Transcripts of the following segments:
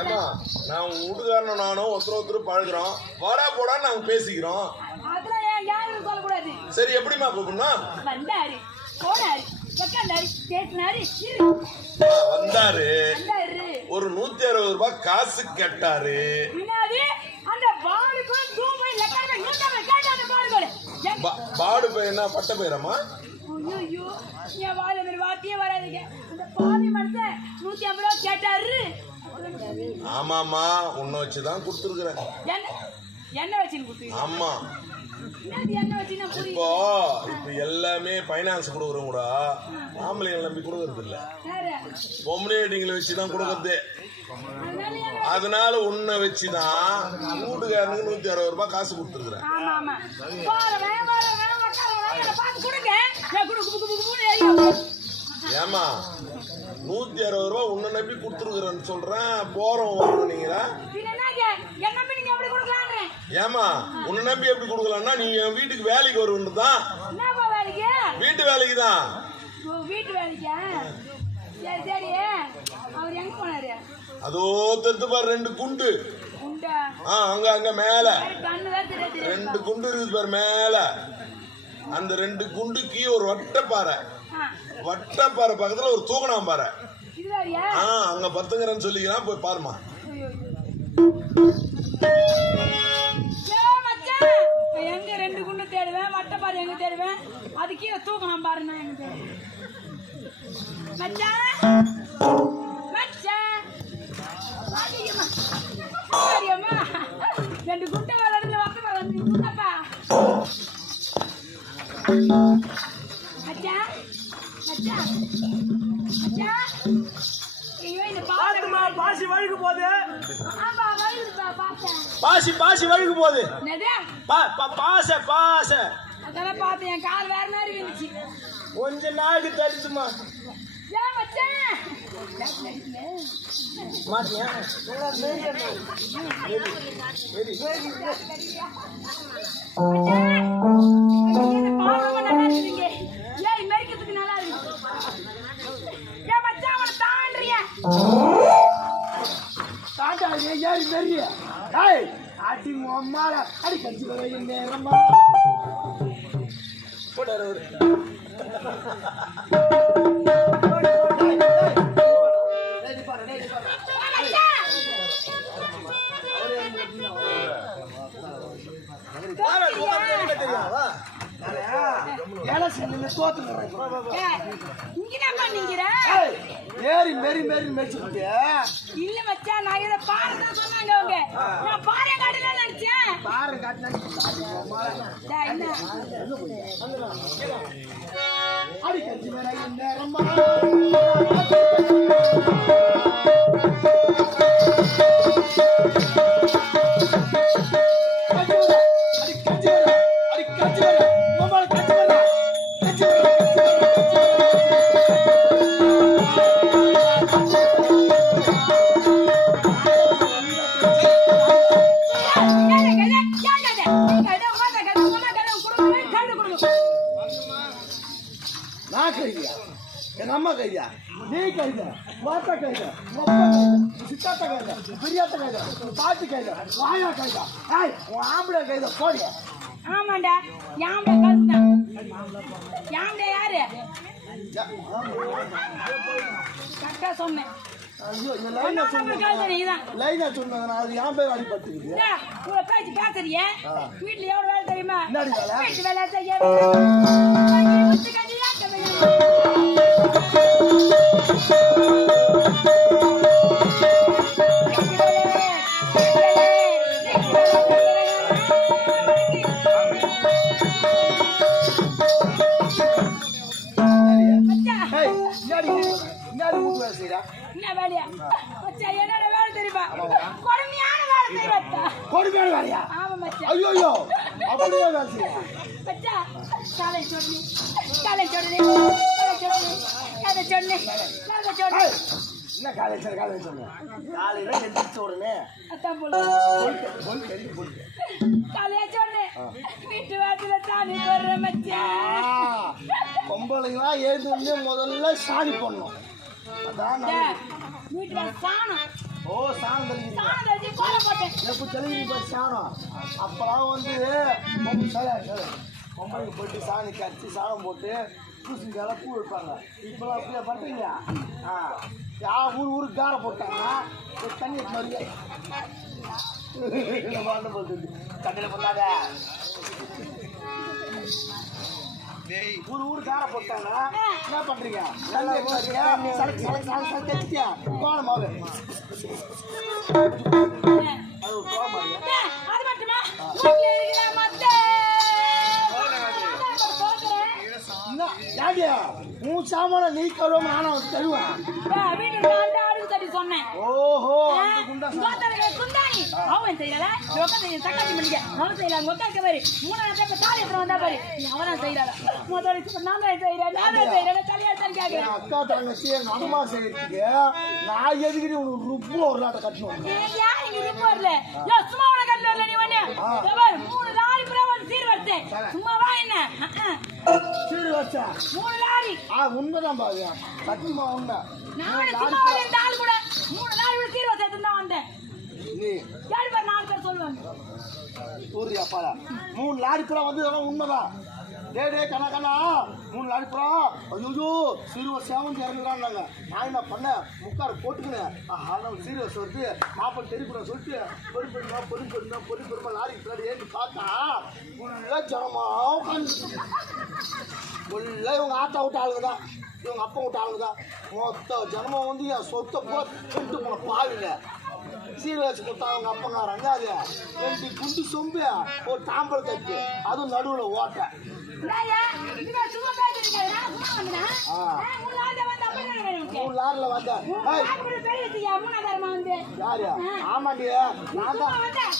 ஏமா நான் வீட்டுக்காரனும் நானும் ஒருத்தர் ஒருத்தர் பழகுறோம். வாடா போடான்னு நாங்க பேசிக்கிறோம். சரி எப்படிம்மா கூப்பிடணும் வந்தாரு போனாரு ஒரு நூத்தி அறுபது ரூபாய் காசு கேட்டாரு. பாடு என்ன பட்ட பேரம்மா ஐயோ என் வாழ மாதிரி வார்த்தையே வராதுங்க. அந்த பாவி மனுஷன் நூத்தி ஐம்பது ரூபா கேட்டாரு. ஆமாம்மா உன்னை வச்சுதான் கொடுத்துருக்குறேன். என்ன? ஆமா. வச்சு இப்போ இப்போ எல்லாமே ஃபைனான்ஸ் கொடுக்குறோம் கூட. ஆம்பளைங்களை நம்பி கொடுக்கறது இல்ல. பொம்னேட்டிங்களை வச்சு தான் கொடுக்கறது. அதனால உன்னை வச்சுதான் வீட்டுக்காரனுக்கு நூத்தி அறுபது ரூபாய் காசு கொடுத்துருக்குறேன். ஏமா நூத்தி அறுபது ரூபாய் உன்னை நம்பி கொடுத்துருக்குறேன்னு சொல்றேன். போறோம் வரணுங்களா ஏமா உன்னை நம்பி எப்படி கொடுக்கலாம்னா நீ என் வீட்டுக்கு வேலைக்கு வருவன்னு தான். வீட்டு வேலைக்கு தான். வீட்டு வேலைக்கா? சரி சரி. அவர் எங்க போனாரு? அதோ தெத்து பாரு ரெண்டு குண்டு. ஆ அங்க அங்க மேல. ரெண்டு குண்டு இருக்குது பாரு மேல. அந்த ரெண்டு குண்டுக்கு ஒரு வட்டப்பாறை வட்டப்பாறை பக்கத்துல ஒரு தூக்கணாம்பாறை இது வேறையா ஆ அங்க பத்துங்கிறேன்னு சொல்லிக்கிறான் போய் பாருமா எங்க ரெண்டு குண்டு தேடுவேன் வட்டப்பாரு எங்க தேடுவேன்? அது கீழே தூக்கலாம் பாரு நான் எங்க மச்சான் மச்சான் போகுது பாச பாச. அதெல்லாம் பார்த்தேன் என் கால் வேற மாதிரி இருந்துச்சு கொஞ்ச நாளைக்கு தடுத்துமா இருக்கு. ஏன் மச்சான், அவனை தாண்டுறியா? தாண்டா ஏறி மெரிய ஏய் அம்மால அடி கஞ்சி நேரமா. ஏறி மெரி மெரி மெரிச்சுக்கிட்டு இல்ல மச்சான், நான் இதை பாருதான் சொன்னாங்க அவங்க. நான் பாறையை காட்டலாம்னு நினைச்சேன். டேய், என்ன? அடி கஞ்சி நேரமா நீ கைத மாத்தா கைத அப்பா கைத சித்தாத்த கைத பெரியாத்த கைத பாட்டி கைத வாயா கைத. உன் ஆம்பளை கைத போடி. ஆமாண்டா யாம்டா கழுதுதான். யாம்டா யாரு? கரெக்டா சொன்னேன். ஐயோ இந்த லைனா ஆமா, சொன்ன கழுதை நீதான். லைனா அது என் பேர் அடிபட்டுக்குது. இவ்வளவு பேச்சு பேசுறியே? வீட்டுல எவ்வளவு வேலை தெரியுமா? வீட்டு வேலை? செய்ய ஐயோ ஐயோ. அப்படியே செய்யறா பச்சா காலை சொன்னி காலை சொன்னி காலை சொன்னி காலை சொன்னி ஏய், என்ன காலேஜ் காலேஜ் சொன்ன? காலையில எந்திரிச்ச உடனே. அதான் போல. போயிட்டு எழுதி போயிட்டு காலையா சொன்னி வீட்டு வாசல சாமி வர்ற மச்சான் பொம்பளைங்களா எழுந்து முதல்ல சாணி போடணும். அதான். வீட்டுல சாணம். ஓ சாணம் தெளிக்கிறீங்க சாணம் தெளிச்சு கோலம் போட்டேன் எப்போ தெளிக்கிறீங்க பாரு சாணம் அப்போலாம் வந்து பொம்பளை சரி. பொம்பளைக்கு போட்டு சாணி கரைச்சி சாணம் போட்டு பூசணிக்காய் பூ வைப்பாங்க. இப்போலாம் அப்படியே பண்ணுறீங்க ஆ. யா ஊர் ஊருக்கு காரை போட்டாங்க. ஒரு தண்ணி போட்டு தண்ணியில் பண்ணாத ஊர் ஊர் காரை போட்டாங்க என்ன பண்றீங்க? கோலம் மாவு அது ஒரு கோலம் மட்டுமா? உன் சாமான நீ கழுவாம நானும் வந்து தருவேன். சொன்னேன். ஓஹோ அவன் செய்யல உட்காந்து செய்ய சக்காத்தி அவன் செய்யல உங்க உட்காந்து பாரு மூணாவது அப்ப தாலி எடுத்து வந்தா பாரு அவன் செய்யறாங்க முதல்ல இப்ப நான் தான் செய்யறேன் நான் தான் செய்யறேன் கல்யாணம் என் அக்கா தங்கச்சி எங்க அம்மா செய்யறதுக்கு நான் எதுக்கு உனக்கு ருப்பு ஒரு நாட்டை கட்டணும் ஏன் நீங்க ரிப்போர்ட்ல யோ சும்மா உன கண்டு வரல நீ ஒண்ணு பாரு மூணு லாரி புறா வந்து சீர் வருது சும்மாவா என்ன சீர் வச்சா மூணு லாரி ஆ உண்மைதான் பாரு சத்தியமா உண்மை நானும் சும்மா வந்து இந்த ஆள் கூட மூணு லாரி கூட சீர் வச்சு தான் வந்தேன் நீ ஏழு பேர் நாலு பேர் சொல்லுவாங்க. ஊரியா பாரா மூணு லாரி புறா வந்து இதெல்லாம் உண்மைதான் டே டே கண்ணா கண்ணா. மூணு லாரி புறா. ஐயோ சிறுவர் சேவந்தி இறங்குறாங்க நான் என்ன பண்ணேன் முக்கார் போட்டுக்கினேன். நம்ம சீரியஸ் வருது மாப்பிள்ளை தெரியக்கூடாது சொல்லிட்டு பொறி பெருமா பொறி பெருமா பொறி பெருமா லாரிக்கு பின்னாடி ஏறி பார்த்தா ஃபுல்லாக ஜனமா உட்காந்து ஃபுல்லாக இவங்க ஆத்தா விட்ட ஆளுங்க தான் இவங்க அப்பா விட்ட ஆளுங்க தான் மொத்த ஜனமும் வந்து என் சொத்தை கொண்டு போன பாவிங்க. சீர் வச்சு கொடுத்தா அவங்க அப்பங்காரங்க அது ரெண்டு குண்டு சொம்பு ஒரு தாம்பழம் தட்டு அதுவும் நடுவில் ஓட்டை. ஆ. மூணு லாரில் வந்தேன் மூணு ஏய் லாரி கூட பெரிய விஷயம். மூணாவது வந்து யாரு ஆ. ஆமாண்டி நீ நான் தான்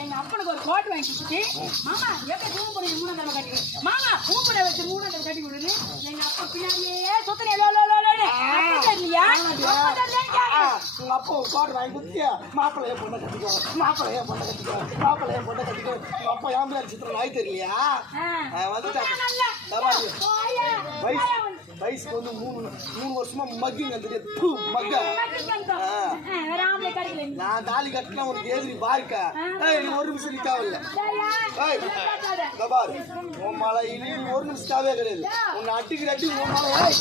எங்க அப்பனுக்கு ஒரு கோட் வாங்கி கொடுத்துட்டு, மாமா எப்படி தூங்க போறீங்க மூணாவது தடவை கட்டி கொடு. மாமா பூப்பட வச்சு தடவை கட்டி கொடுன்னு எங்க அப்பா பின்னாடியே சுத்தனே லோ லோ லோ லோன்னு. அப்பா தெரியலையா? அப்பா தெரியலையான்னு கேக்குறேன். உங்க அப்பா ஒரு பாட்டு வாங்கி கொடுத்து மாப்பிள்ளைய பொண்ணை கட்டிக்கோ மாப்பிள்ளைய பொண்ணை கட்டிக்கோ மாப்பிள்ளைய பொண்ணை கட்டிக்கோ உங்க அப்பா பிள்ளை சித்திரம் நாய் தெரியலையா ஆ. ஆ, வந்துட்டாங்க வயசு. வயசுக்கு வந்து மூணு மூணு வருஷமா மக்கிங்க தெரியாது பூ மக்க. நான் தாலி கட்டினா உனக்கு எதிரி பாருக்க? ஒரு நிமிஷம் கேட்காத. தபார் உன் மேல இனி ஒரு நிமிஷத்தாவே கிடையாது. உன்னை அட்டிக்கிற அட்டி உன் மேல ஏய்.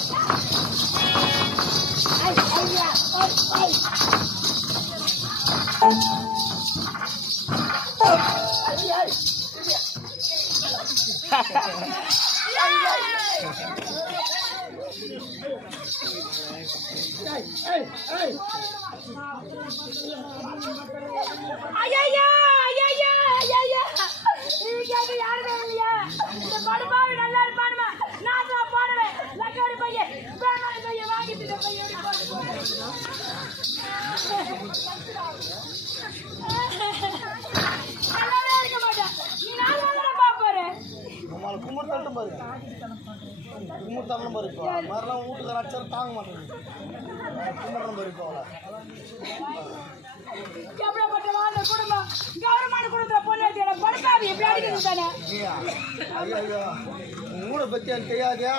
ஐ, ஐயா, ஐ, ஐ. ஏய் ஏய் ஏய் ஐயையா, ஐயையா, ஐயையா. இது கேட்க யாருமே இல்லையா? இந்த படுபாவி நல்லா இருப்பானுமா? நான் தான் போடுவேன். லக்காடி பையன், பேனாடி பையன் வாங்கிட்டு இந்த பையன் போட்டு போடு. நல்லாவே இருக்க மாட்டேன். நீ நாலு நாள் தானே பார்க்க போற. தள்ளும் பாரு. தள்ளும் பாரு இப்போ மாதிரிலாம் வீட்டுக்கு அடிச்சாலும் தாங்க மாட்டேங்குது. கும்பிட்றோம் பாரு இப்போ அவளை. எப்படிப்பட்ட வாழ்ந்த குடும்பம். கவர்மெண்ட் குடும்பத்துல பொண்ணு எடுத்து எனக்கு படுக்காது எப்படி அடிக்கிறது தானே? நீயா? ஐயோ ஐயோ உன் ஊரை பற்றி எனக்கு தெரியாதியா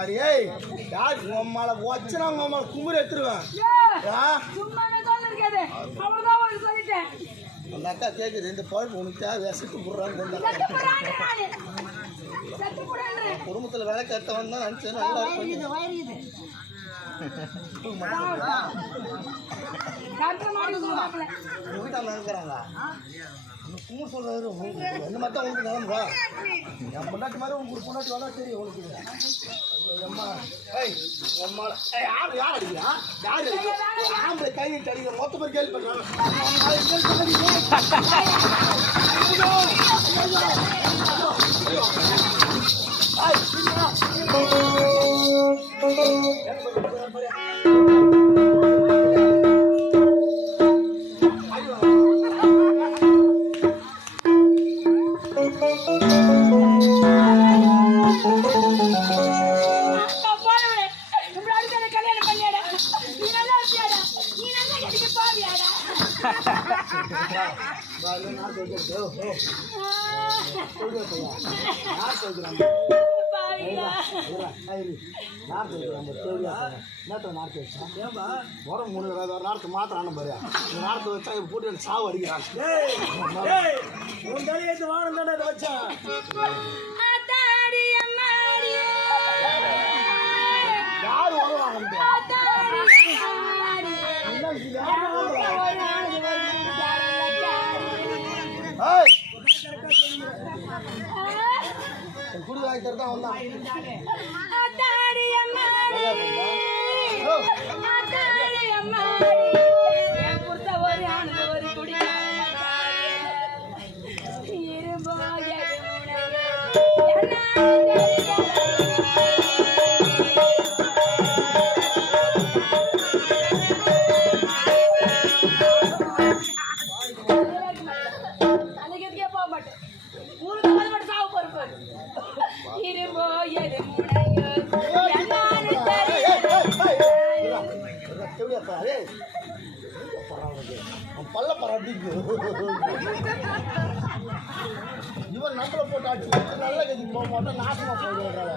அடி ஏய் யார் உன் மேலே வச்சுனா உன் மேலே கும்பிடு எடுத்துருவேன். சும்மா சொல்லிருக்காது சொல்லிட்டேன். அந்த அக்கா கேட்குது இந்த பழப்பு உனக்கு தேவை செத்து போடுறான்னு. குடும்பத்தில் வேலை கட்டவன் தான் நினச்சேன் நல்லா இருக்கும் டாக்டர் மாதிரி சொல்றாங்களே. உங்கள் வீட்டால் நினைக்கிறாங்க கும்பிடு சொல்கிறாரு என்ன மாதிரி தான் உங்களுக்கு நிலம்பா என் பொண்டாட்டி மாதிரி உங்களுக்கு பொண்டாட்டி வேலை தெரியும் உங்களுக்கு அம்மா ஏய் அம்மா ஏய் யார் யார் அடிக்கிறா யார் ஆம்பளை கை நீட்டு அடிக்கிற மொத்த பேர் கேள்வி அக்கா உரம் மூணு நாட்டு மாத்திரம் பாரு இந்த நாட்டு வச்சா போட்டு எனக்கு சாவு அடிக்கிறான் வானம் தானே வச்சேன் யார் உரம் வாங்கி தரதான் வந்தான் எப்படியா பாரு பல்ல பரப்பிக்கு இவன் நம்மளை போட்டு அடிச்சு நல்ல கதிக்கு போக மாட்டோம் நாசமா போயிடுறாங்க